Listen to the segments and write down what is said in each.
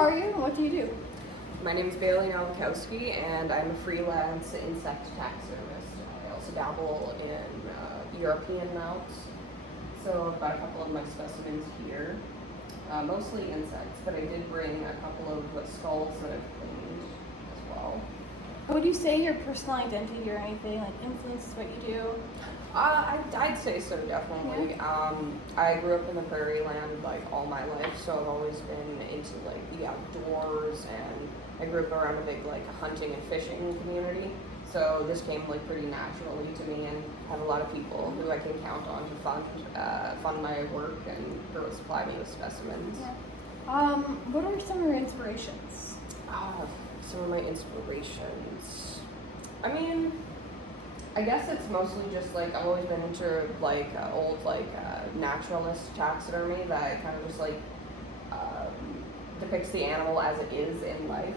are you and what do you do? My name is Bailey Nowakowski, and I'm a freelance insect taxidermist. I also dabble in European mounts. So I've got a couple of my specimens here, mostly insects, but I did bring a couple of skulls that I've cleaned as well. Would you say your personal identity or anything like influences what you do? I'd say so, definitely. Yeah. I grew up in the prairie land like all my life, so I've always been into like the outdoors, and I grew up around a big like hunting and fishing community. So this came like pretty naturally to me, and have a lot of people who I can count on to fund my work and supply me with specimens. Yeah. What are some of your inspirations? Some of my inspirations. I mean, I guess it's mostly just like I've always been into like old naturalist taxidermy that kind of just like depicts the animal as it is in life.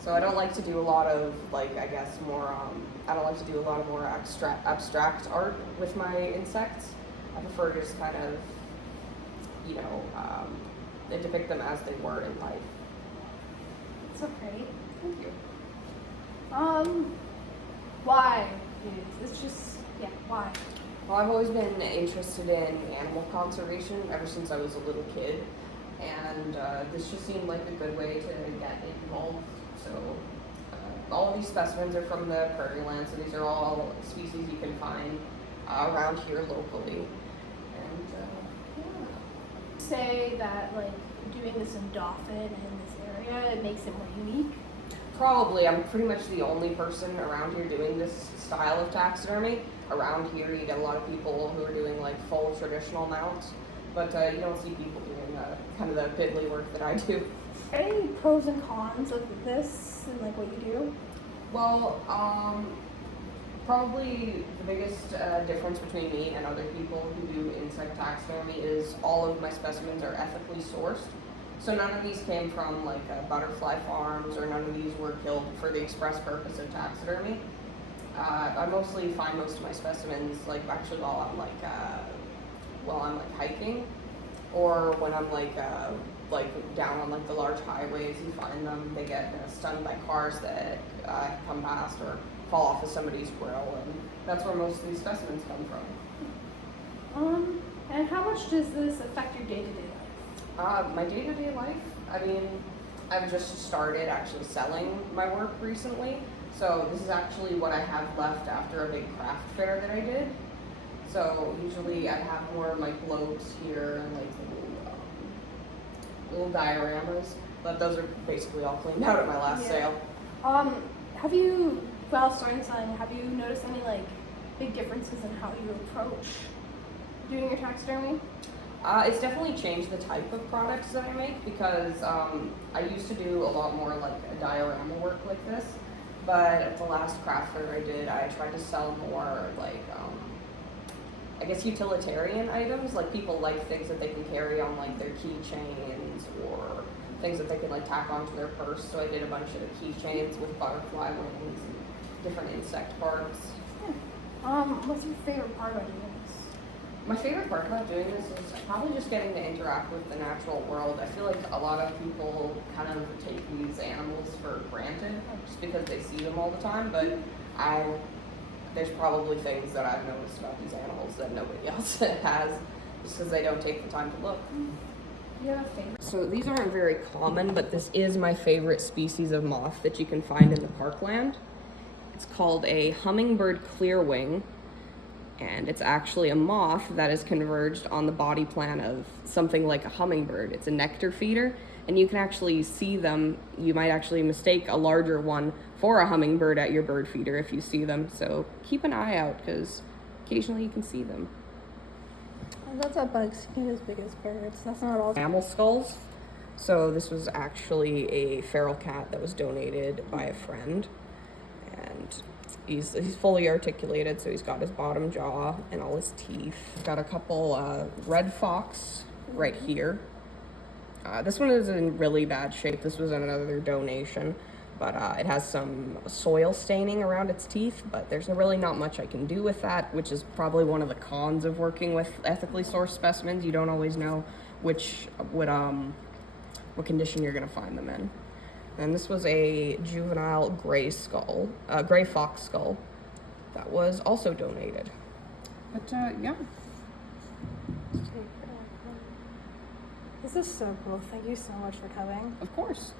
So I don't like to do a lot of like I guess more I don't like to do a lot of more abstract art with my insects. I prefer to just kind of depict them as they were in life. So great. Thank you. Why? It's just why? Well, I've always been interested in animal conservation ever since I was a little kid, and this just seemed like a good way to get involved. So all of these specimens are from the prairie land, so these are all species you can find around here locally. And Say that like doing this in Dauphin in this area, it makes it more unique. Probably. I'm pretty much the only person around here doing this style of taxidermy. Around here, you get a lot of people who are doing like full traditional mounts, but you don't see people doing kind of the piddly work that I do. Any pros and cons of this and like what you do? Well, probably the biggest difference between me and other people who do insect taxidermy is all of my specimens are ethically sourced. So none of these came from like butterfly farms, or none of these were killed for the express purpose of taxidermy. I mostly find most of my specimens like actually while I'm hiking, or when I'm like down on like the large highways. You find them, they get stunned by cars that come past, or fall off of somebody's grill, and that's where most of these specimens come from. And how much does this affect your day-to-day life? My day-to-day life, I mean, I've just started actually selling my work recently, so this is actually what I have left after a big craft fair that I did. So usually I have more of my globes here and like little dioramas, but those are basically all cleaned out at my last sale. Have you, while starting selling, have you noticed any like big differences in how you approach doing your taxidermy? It's definitely changed the type of products that I make, because I used to do a lot more like a diorama work like this, but at the last craft fair I did, I tried to sell more like I guess utilitarian items. Like people like things that they can carry on like their keychains, or things that they can like tack onto their purse. So I did a bunch of keychains with butterfly wings and different insect parts. What's your favorite part about doing this? My favorite part about doing this is probably just getting to interact with the natural world. I feel like a lot of people kind of take these animals for granted just because they see them all the time, but there's probably things that I've noticed about these animals that nobody else has, just because they don't take the time to look. Do you have a favorite? So these aren't very common, but this is my favorite species of moth that you can find in the parkland. It's called a hummingbird clearwing, and it's actually a moth that is converged on the body plan of something like a hummingbird. It's a nectar feeder, and you can actually see them. You might actually mistake a larger one for a hummingbird at your bird feeder if you see them. So keep an eye out, because occasionally you can see them. I thought that bugs get as big as birds. That's not all. Mammal skulls. So this was actually a feral cat that was donated by a friend, and he's fully articulated, so he's got his bottom jaw and all his teeth. Got a couple red fox right here. This one is in really bad shape. This was another donation, but it has some soil staining around its teeth, but there's really not much I can do with that, which is probably one of the cons of working with ethically sourced specimens. You don't always know which would what condition you're going to find them in. And this was a juvenile gray fox skull that was also donated. But yeah. This is so cool. Thank you so much for coming. Of course.